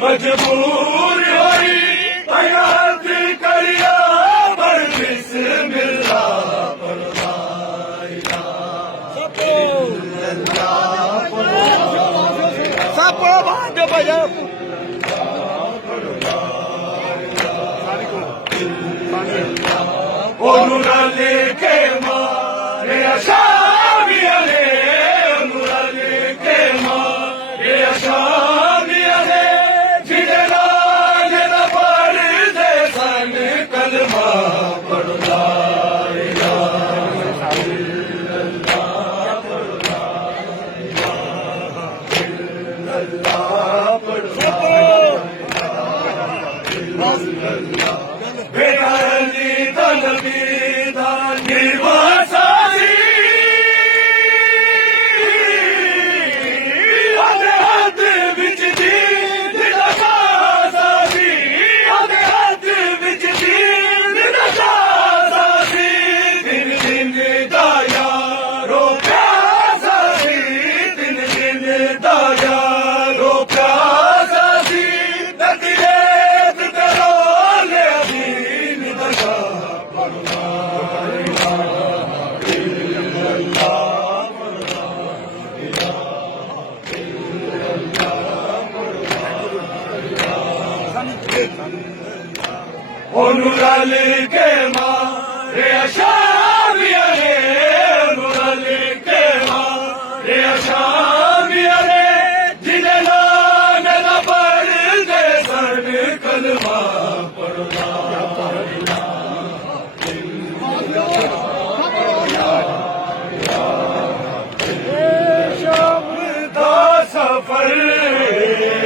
मजबूर होई बयात करिया पर बिस्मिल्लाह सब भाग भैया ओनुरा लेके मारे अशामिया ने ओनुरा लेके मारे अशामिया ने जिदना जना पर दे सन कलमा पढ़ला निर्वासासी ਦਾ ਯਾਰੋ ਪਿਆਸਾ ਸੀ ਧਰਤੀ ਰੇਤ ਤੇ ਰੋਲਿਆ ਦੀਨ ਦਾ ਸ਼ਾਹ ਪੜਦਾ ਉਹਨੂੰ ਰਲ ਕੇ ਮਾਰਿਆ ਸ਼ਾਮੀਆਂ ਨੇ ਉਹਨੂੰ ਰਲ ਕੇ ਮਾਰਿਆ ਸ਼ਾਮੀਆਂ ਨੇ ਜਿਹਦੇ ਨਾਂ ਨਾ ਪੜ੍ਹਦੇ ਸਨ ਕਲਮਾ ਪੜ੍ਹਦਾ ਸ਼ਾਮ ਦਾ ਸਫ਼ਰ